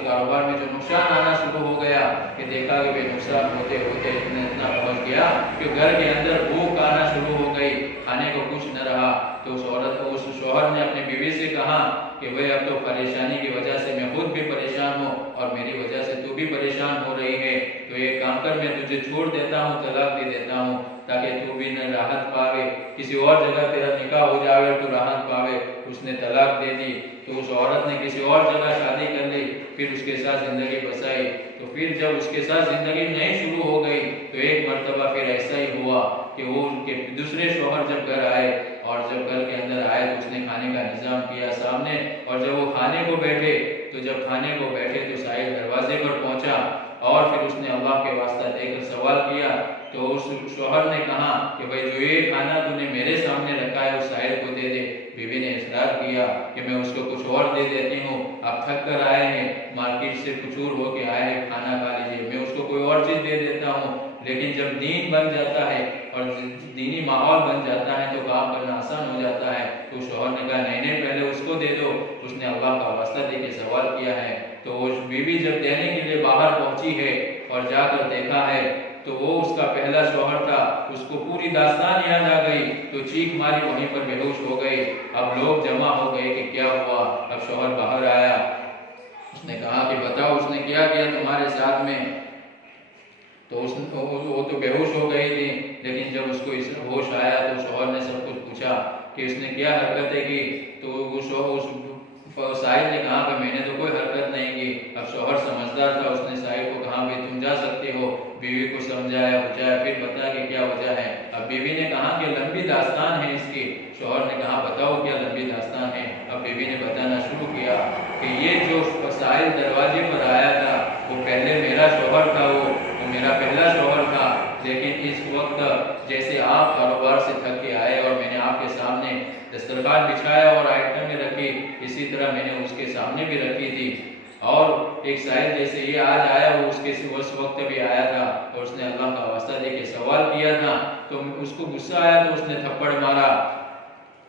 کاروبار میں جو نقصان آنا شروع ہو گیا کہ دیکھا کہ نقصان ہوتے ہوتے اتنا پہنچ گیا کہ گھر کے اندر بھوک آنا شروع ہو گئی, کھانے کو کچھ نہ رہا. تو اس شوہر نے اپنی بیوی سے کہا کہ بھئی اب تو پریشانی کی وجہ سے میں خود بھی پریشان ہوں اور میری وجہ سے تو بھی پریشان ہو رہی ہے, تو ایک کام کر, میں تجھے چھوڑ دیتا ہوں, طلاق دے دیتا ہوں تاکہ تو بھی نہ راحت پاوے, کسی اور جگہ تیرا نکاح ہو جاوے اور تو راحت پاوے. اس نے طلاق دے دی. تو اس عورت نے کسی اور جگہ شادی کر لی, پھر اس کے ساتھ زندگی بسائی. تو پھر جب اس کے ساتھ زندگی نئی شروع ہو گئی تو ایک مرتبہ پھر ایسا ہی ہوا کہ وہ ان کے دوسرے شوہر جب گھر آئے اور جب گھر کے اندر آئے تو اس نے کھانے کا انتظام کیا سامنے, اور جب وہ کھانے کو بیٹھے تو ساحل دروازے پر پہنچا اور پھر اس نے اللہ کے واسطہ دے کر سوال کیا. تو اس شوہر نے کہا کہ بھئی جو یہ کھانا تو نے میرے سامنے رکھا ہے اس ساحل کو دے دے. بیوی نے اصرار کیا کہ میں اس کو کچھ اور دے دیتی ہوں, آپ تھک کر آئے ہیں, مارکیٹ سے کچور ہو کے آئے ہیں, کھانا کھا لیجیے, میں اس کو کوئی اور چیز دے دیتا ہوں. لیکن جب دین بن جاتا ہے اور دینی ماحول بن جاتا ہے تو کام کرنا آسان ہو جاتا ہے. تو شوہر نے کہا نہیں پہلے اس کو دے دو. اس نے اللہ کا واسطہ دے کے سوال کیا ہے. تو وہ بیوی جب دینے کے لیے باہر پہنچی ہے اور جا کر دیکھا ہے تو وہ اس کا پہلا شوہر تھا, اس کو پوری داستان یاد آ گئی تو چیخ ماری, وہیں پر بے ہوش ہو گئی. اب لوگ جمع ہو گئے کہ کیا ہوا. اب شوہر باہر آیا, اس نے کہا کہ بتاؤ اس نے کیا کیا تمہارے ساتھ میں. تو وہ تو بے ہوش ہو گئی تھی, لیکن جب اس کو ہوش آیا تو شوہر نے سب کچھ پوچھا کہ اس نے کیا حرکتیں کی. تو وہ ساحل نے کہا کہ میں نے تو کوئی حرکت نہیں کی. اب شوہر سمجھدار تھا, اس نے ساحل کو کہا بھائی تم جا سکتے ہو. بیوی کو سمجھایا بچایا, پھر بتا کہ کیا وجہ ہے. اب بیوی نے کہا کہ لمبی داستان ہے اس کی. شوہر نے کہا بتاؤ کیا لمبی داستان ہے. اب بیوی نے بتانا شروع کیا کہ یہ جو ساحل دروازے پر آیا تھا وہ پہلے میرا شوہر تھا, وہ میرا پہلا شوہر تھا. لیکن اس وقت جیسے آپ کاروبار سے تھک کے آئے اور میں نے آپ کے سامنے دسترخوان بچھایا اور آئٹمیں رکھی, اسی طرح میں نے اس کے سامنے بھی رکھی تھی. اور ایک ساحل جیسے یہ آج آیا وہ اس وقت بھی آیا تھا اور اس نے اللہ کا واسطہ دے کے سوال کیا تھا. تو اس کو غصہ آیا تو اس نے تھپڑ مارا.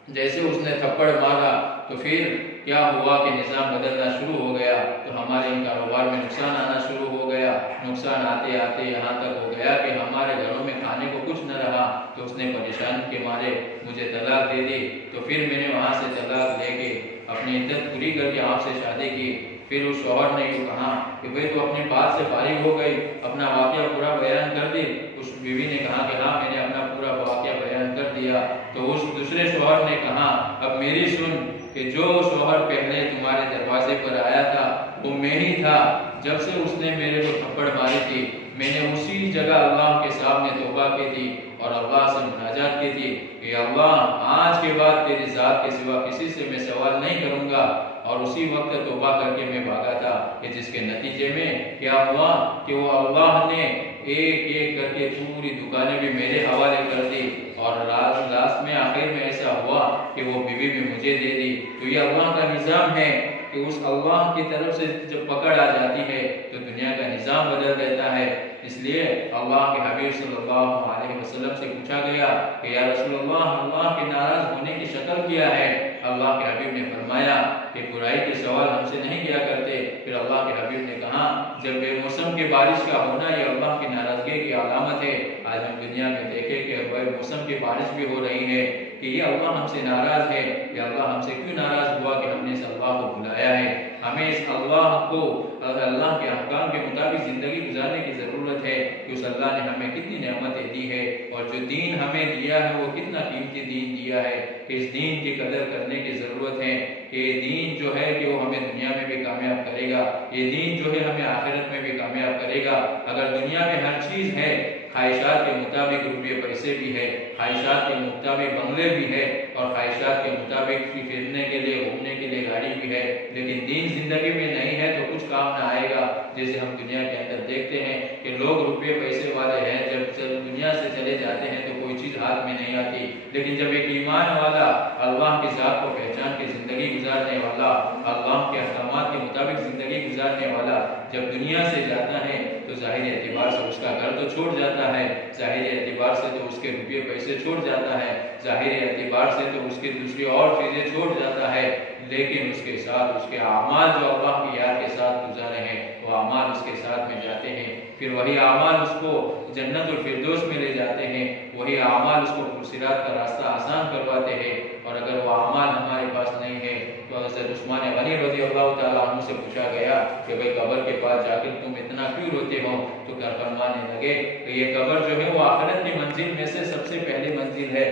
جیسے اس نے تھپڑ مارا تو پھر کیا ہوا کہ نظام بدلنا شروع ہو گیا. تو ہمارے ان کاروبار میں نقصان آنا شروع ہو گیا. نقصان آتے آتے یہاں تک ہو گیا کہ ہمارے گھروں میں کھانے کو کچھ نہ رہا. تو اس نے پریشان کے مارے مجھے طلاق دے دی. تو پھر میں نے وہاں سے طلاق لے کے اپنی عدت پوری کر کے آپ سے شادی کی. پھر اس شوہر نے یہ کہا کہ بھئی تو اپنی بات سے فارغ ہو گئی, اپنا واقعہ پورا بیان کر دی. اس بیوی نے کہا کہ ہاں میں نے اپنا پورا واقعہ بیان کر دیا. تو اس دوسرے شوہر نے کہا اب میری سن کہ جو شوہر پہلے تمہارے دروازے پر آیا تھا وہ میں ہی تھا. جب سے اس نے میرے کو تھپڑ ماری تھی میں نے اسی جگہ اللہ کے سامنے توبہ کی تھی اور اللہ سے مناجات کی تھی کہ اللہ آج کے بعد تیری ذات کے سوا کسی سے میں سوال نہیں کروں گا. اور اسی وقت توبہ کر کے میں بھاگا تھا کہ جس کے نتیجے میں کیا ہوا کہ وہ اللہ نے ایک ایک کر کے پوری دکانیں بھی میرے حوالے کر دی اور لاسٹ میں آخر میں ایسا ہوا کہ وہ بیوی بھی مجھے دے دی. تو یہ اللہ کا نظام ہے کہ اس اللہ کی طرف سے جب پکڑ آ جاتی ہے تو دنیا کا نظام بدل دیتا ہے. اس لیے اللہ کے حبیب صلی اللہ علیہ وسلم سے پوچھا گیا کہ یا رسول اللہ کے ناراض ہونے کی شکل کیا ہے. اللہ کے حبیب نے فرمایا کہ برائی کے سوال ہم سے نہیں کیا کرتے. پھر اللہ کے حبیب نے کہا جب بے موسم کی بارش کا ہونا یہ اللہ کی ناراضگی کی علامت ہے. آج ہم دنیا میں دیکھیں کہ بے موسم کی بارش بھی ہو رہی ہے کہ یہ اللہ ہم سے ناراض ہے. یہ اللہ ہم سے کیوں ناراض ہوا کہ ہم نے اس اللہ کو بلایا ہے. ہمیں اس اللہ کو اللہ کے احکام کے مطابق زندگی گزارنے کی ضرورت ہے کہ اس اللہ نے ہمیں کتنی نعمتیں دی ہے اور جو دین ہمیں دیا ہے وہ کتنا قیمتی دین دیا ہے کہ اس دین کی قدر کرنے کی ضرورت ہے. کہ یہ دین جو ہے کہ وہ ہمیں دنیا میں بھی کامیاب کرے گا. یہ دین جو ہے ہمیں آخرت میں بھی کامیاب کرے گا. اگر دنیا میں ہر چیز ہے, خواہشات کے مطابق روپے پیسے بھی ہے, خواہشات کے مطابق بنگلے بھی ہے اور خواہشات کے مطابق پھرنے کے لیے گھومنے کے لیے گاڑی بھی ہے, لیکن دین زندگی میں نہیں ہے تو کچھ کام نہ آئے گا. جیسے ہم دنیا کے اندر دیکھتے ہیں کہ لوگ روپے پیسے والے ہیں, جب دنیا سے چلے جاتے ہیں تو کوئی کوئی چیز ہاتھ میں نہیں آتی، لیکن جب ایک ایمان والا اللہ کی ذات کو پہچان کے زندگی گزارنے والا، اللہ کے احکامات کے مطابق زندگی گزارنے والا جب دنیا سے جاتا ہے تو ظاہری اعتبار سے اس کا گھر تو چھوڑ جاتا ہے، ظاہری اعتبار سے تو اس کے روپیے پیسے چھوڑ جاتا ہے، ظاہری اعتبار سے تو اس کے دوسری اور چیزیں چھوڑ جاتا ہے، لیکن اس کے ساتھ اس کے اعمال جو اللہ کی یاد کے ساتھ گزارے ہیں وہ اعمال اس کے ساتھ میں جاتے ہیں، پھر وہی اعمال اس کو جنت الفردوس میں لے جاتے ہیں، وہی اعمال اس کو صراط کا راستہ آسان کرواتے ہیں۔ اور اگر وہ اعمال ہمارے پاس نہیں ہے تو حضرت عثمان غنی رضی اللہ تعالیٰ عنہ سے پوچھا گیا کہ بھئی قبر کے پاس جا کر تم اتنا کیوں روتے ہو؟ تو کیا فرمانے لگے کہ یہ قبر جو ہے وہ آخرت کی منزل میں سے سب سے پہلی منزل ہے،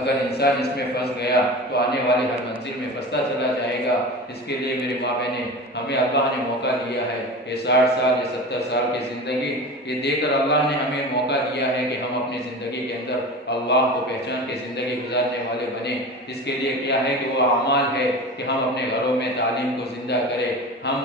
اگر انسان اس میں پھنس گیا تو آنے والے ہر منزل میں پھنستا چلا جائے گا۔ اس کے لیے میرے ماں بہنیں، ہمیں اللہ نے موقع دیا ہے، یہ 60 سال یا 70 سال کی زندگی یہ دے کر اللہ نے ہمیں موقع دیا ہے کہ ہم اپنی زندگی کے اندر اللہ کو پہچان کے زندگی گزارنے والے بنیں۔ اس کے لیے کیا ہے کہ وہ اعمال ہے کہ ہم اپنے گھروں میں تعلیم کو زندہ کریں، ہم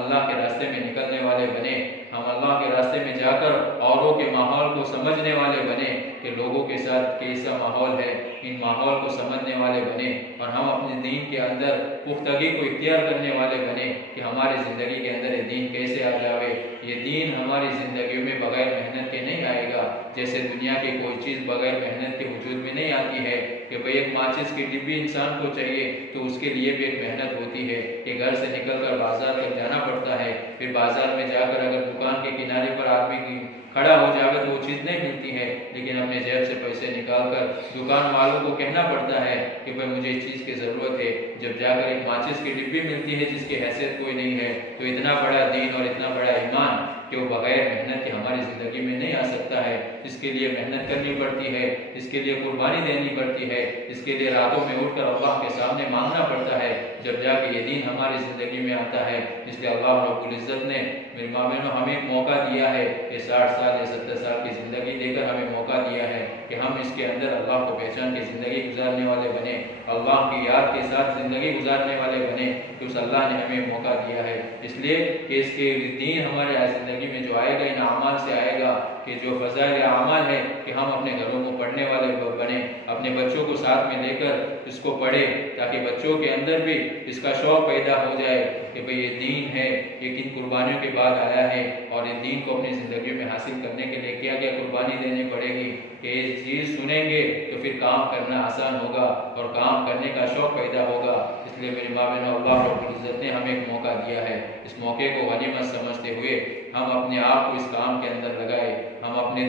اللہ کے راستے میں نکلنے والے بنیں، ہم اللہ کے راستے میں جا کر اوروں کے ماحول کو سمجھنے والے بنیں کہ لوگوں کے ساتھ کیسا ماحول ہے، ان ماحول کو سمجھنے والے بنیں، اور ہم اپنے دین کے اندر پختگی کو اختیار کرنے والے بنیں کہ ہماری زندگی کے اندر یہ دین کیسے آ جاوے۔ یہ دین ہماری زندگیوں میں بغیر محنت کے نہیں آئے گا، جیسے دنیا کی کوئی چیز بغیر محنت کے وجود میں نہیں آتی ہے کہ بھئی ایک ماچس کی ڈبی انسان کو چاہیے تو اس کے لیے بھی ایک محنت ہوتی ہے کہ گھر سے نکل کر بازار تک جانا پڑتا ہے، پھر بازار میں جا کر اگر دکان کے کنارے پر آدمی کھڑا ہو جائے تو وہ چیز نہیں ملتی ہے، لیکن اپنے جیب سے پیسے نکال کر دکان والوں کو کہنا پڑتا ہے کہ بھئی مجھے اس چیز کی ضرورت ہے، جب جا کر ایک ماچس کی ڈبی ملتی ہے جس کی حیثیت کوئی نہیں ہے، تو اتنا بڑا دین اور اتنا بڑا ایمان کہ وہ بغیر محنت کے ہماری زندگی میں نہیں آ سکتا ہے۔ اس کے لیے محنت کرنی پڑتی ہے، اس کے لیے قربانی دینی پڑتی ہے، اس کے لیے راتوں میں اٹھ کر اللہ کے سامنے مانگنا پڑتا ہے، جب جا کے یہ دین ہماری زندگی میں آتا ہے۔ اس لیے اللہ رب العزت نے میری ماں بہنوں ہمیں ایک موقع دیا ہے، یہ 60 سال یا 70 سال کی زندگی دے کر ہمیں موقع دیا ہے کہ ہم اس کے اندر اللہ کو پہچان کے زندگی گزارنے والے بنے، اللہ کی یاد کے ساتھ زندگی گزارنے والے بنے، کہ اس اللہ نے ہمیں موقع دیا ہے۔ اس لیے کہ اس کے دین ہمارے زندگی میں جو آئے گا ان اعمال سے آئے گا، کہ جو فضائل اعمال ہے کہ ہم اپنے گھروں کو پڑھنے والے بنیں، اپنے بچوں کو ساتھ میں لے کر اس کو پڑھیں تاکہ بچوں کے اندر بھی اس کا شوق پیدا ہو جائے کہ بھئی یہ دین ہے، یہ کن قربانیوں کے بعد آیا ہے، اور یہ دین کو اپنی زندگی میں حاصل کرنے کے لیے کیا کیا قربانی دینی پڑے گی، کہ یہ چیز سنیں گے تو پھر کام کرنا آسان ہوگا اور کام کرنے کا شوق پیدا ہوگا۔ اس لیے میری ماں بہنوں، اللہ رب العزت نے ہمیں ایک موقع دیا ہے، اس موقع کو غنیمت سمجھتے ہوئے ہم اپنے آپ کو اس کام کے اندر لگائے، ہم اپنے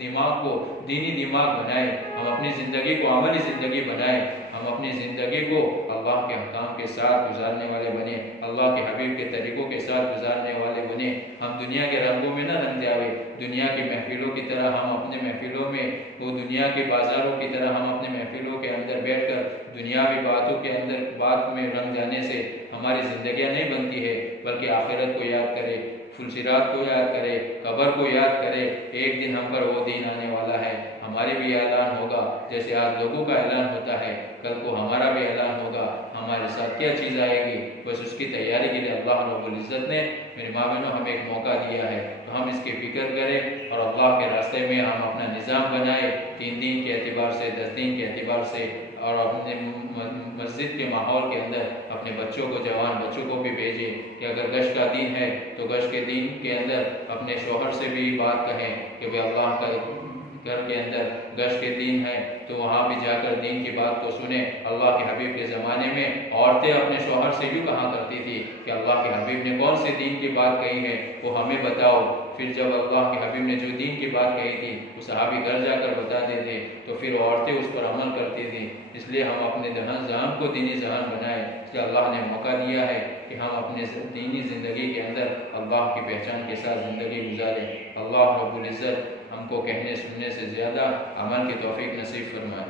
دماغ کو دینی دماغ بنائے، ہم اپنی زندگی کو عملی زندگی بنائے، ہم اپنی زندگی کو اللہ کے احکام کے ساتھ گزارنے والے بنے، اللہ کے حبیب کے طریقوں کے ساتھ گزارنے والے بنے، ہم دنیا کے رنگوں میں نہ رنگ جاوے، دنیا کی محفلوں کی طرح ہم اپنے محفلوں میں، وہ دنیا کے بازاروں کی طرح ہم اپنے محفلوں کے اندر بیٹھ کر دنیاوی باتوں کے اندر بات میں رنگ جانے سے ہماری زندگیاں نہیں بنتی ہے، بلکہ آخرت کو یاد کرے، فلسرات کو یاد کرے، قبر کو یاد کرے، ایک دن ہم پر وہ دین آنے والا ہے، ہمارے بھی اعلان ہوگا، جیسے آج لوگوں کا اعلان ہوتا ہے کل کو ہمارا بھی اعلان ہوگا، ہمارے ساتھ کیا چیز آئے گی، بس اس کی تیاری کے لیے اللہ رب العزت نے میری ماں بہنوں ہمیں ایک موقع دیا ہے، تو ہم اس کی فکر کریں اور اللہ کے راستے میں ہم اپنا نظام بنائے، 3 دن کے اعتبار سے، 10 دن کے اعتبار سے، اور اپنے مسجد کے ماحول کے اندر اپنے بچوں کو، جوان بچوں کو بھی بھیجیں کہ اگر گشت کا دن ہے تو گشت کے دن کے اندر اپنے شوہر سے بھی بات کہیں کہ بھئی اللہ کا گھر کے اندر گشت کے دن ہے تو وہاں بھی جا کر دین کی بات کو سنیں۔ اللہ کے حبیب کے زمانے میں عورتیں اپنے شوہر سے یوں کہا کرتی تھی کہ اللہ کے حبیب نے کون سی دین کی بات کہی ہے وہ ہمیں بتاؤ، پھر جب اللہ کے حبیب نے جو دین کی بات کہی تھی وہ صحابی گھر جا کر بتاتے تھے تو پھر عورتیں اس پر عمل کرتی تھیں۔ اس لیے ہم اپنے ذہن کو دینی ذہن بنائیں، اس لیے اللہ نے موقع دیا ہے کہ ہم اپنے دینی زندگی کے اندر اللہ کی پہچان کے ساتھ زندگی گزاریں۔ اللہ رب العزت ہم کو کہنے سننے سے زیادہ عمل کی توفیق نصیب فرمائے۔